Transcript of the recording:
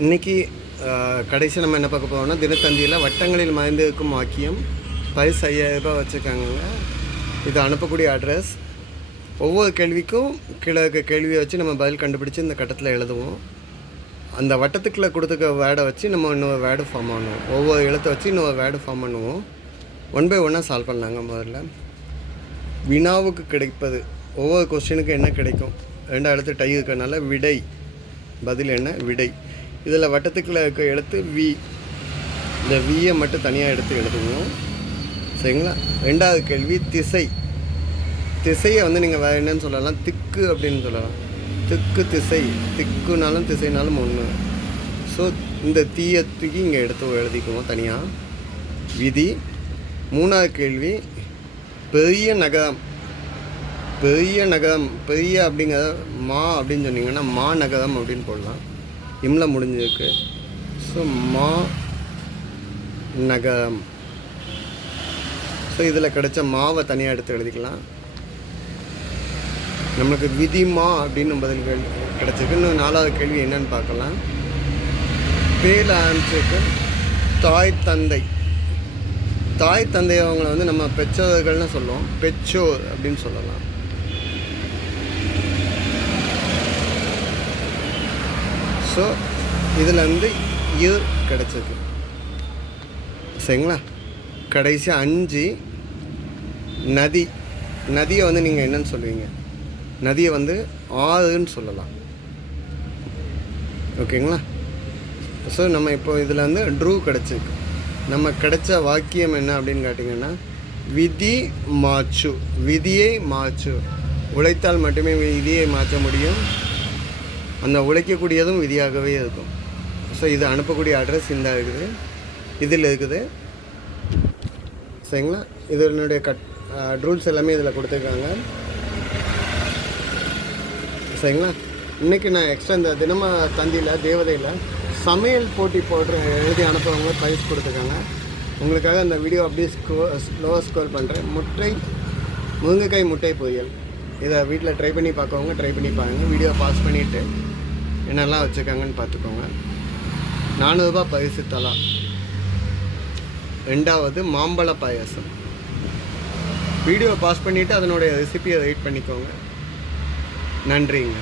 இன்றைக்கி கடைசி நம்ம என்ன பார்க்க போகிறோம்னா, தினத்தந்தியில் வட்டங்களில் மறைந்திருக்கும் வாக்கியம் பரிசு 5000 ரூபாய் வச்சுருக்காங்க. இது அனுப்பக்கூடிய அட்ரஸ். ஒவ்வொரு கேள்விக்கும் கீழே இருக்க கேள்வியை வச்சு நம்ம பதில் கண்டுபிடிச்சி இந்த கட்டத்தில் எழுதுவோம். அந்த வட்டத்துக்குள்ளே கொடுத்துக்க வேர்டை வச்சு நம்ம இன்னொரு வேர்டு ஃபார்ம் பண்ணுவோம். ஒவ்வொரு எழுத்தை வச்சு இன்னொரு வேர்டு ஃபார்ம் பண்ணுவோம். 1 by 1 சால்வ் பண்ணாங்க. முதல்ல வினாவுக்கு கிடைப்பது, ஒவ்வொரு கொஸ்டினுக்கு என்ன கிடைக்கும், 2 எழுத்து டை இருக்கிறதுனால விடை, பதில் என்ன விடை. இதில் வட்டத்துக்குள்ளே இருக்க எழுத்து வி, இந்த வியை மட்டும் தனியாக எடுத்து எழுதுவோம். சரிங்களா? 2வது கேள்வி திசை. திசையை நீங்கள் வேறு என்னன்னு சொல்லலாம், திக்கு அப்படின்னு சொல்லலாம். திக்கு திசை, திக்குனாலும் திசைனாலும் ஒன்று. ஸோ இந்த தீயை தூக்கி இங்கே எடுத்து எழுதிக்குவோம் தனியாக. விதி. 3வது கேள்வி பெரிய நகரம். பெரிய நகரம், பெரிய அப்படிங்கிறத மா அப்படின்னு சொன்னீங்கன்னா மா நகரம் அப்படின்னு போடலாம். இம்ல முடிஞ்சிருக்கு. ஸோ மா நகரம். ஸோ இதில் கிடைச்ச மாவை தனியாக எடுத்து எழுதிக்கலாம். நம்மளுக்கு விதிமா அப்படின்னு பதில் கேள்வி கிடச்சிருக்கு. இன்னும் 4வது கேள்வி என்னன்னு பார்க்கலாம். பேல ஆன்சருக்கு தாய் தந்தை. தாய் தந்தை அவங்கள நம்ம பெற்றோர்கள்னு சொல்லுவோம், பெற்றோர் அப்படின்னு சொல்லலாம். ஸோ இதில் இது கிடச்சிருக்கு. சரிங்களா? கடைசி 5 நதி. நதியை நீங்கள் என்னன்னு சொல்லுவீங்க? நதியை ஆறுன்னு சொல்லலாம். ஓகேங்களா? ஸோ நம்ம இப்போ இதில் ட்ரூ கிடச்சிருக்கு. நம்ம கிடைச்ச வாக்கியம் என்ன அப்படின்னு கேட்டிங்கன்னா, விதி மாச்சு, விதியை மாச்சு. உழைத்தால் மட்டுமே விதியை மாற்ற முடியும். அந்த உழைக்கக்கூடியதும் விதியாகவே இருக்கும். ஸோ இது அனுப்பக்கூடிய அட்ரஸ் இந்த இருக்குது, இதில் இருக்குது. சரிங்களா? இதனுடைய ரூல்ஸ் எல்லாமே இதில் கொடுத்துருக்காங்க. சரிங்களா? இன்றைக்கி நான் எக்ஸ்ட்ரா இந்த தினம தந்தியில் தேவதையில் சமையல் போட்டி போடுற எழுதி அனுப்புறவங்க பரிசு கொடுத்துருக்காங்க. உங்களுக்காக அந்த வீடியோ அப்படியே ஸ்லோவாக ஸ்க்ரோல் பண்ணுறேன். முருங்கைக்காய் முட்டை பொரியல். இதை வீட்டில் ட்ரை பண்ணி பார்க்கவங்க ட்ரை பண்ணி பாருங்கள். வீடியோ பாஸ் பண்ணிவிட்டு என்னெல்லாம் வச்சுருக்காங்கன்னு பார்த்துக்கோங்க. 400 ரூபாய் பரிசு தலா. 2வது மாம்பழ பாயாசம். வீடியோ பாஸ் பண்ணிவிட்டு அதனுடைய ரெசிபியை வெயிட் பண்ணிக்கோங்க. நன்றிங்க.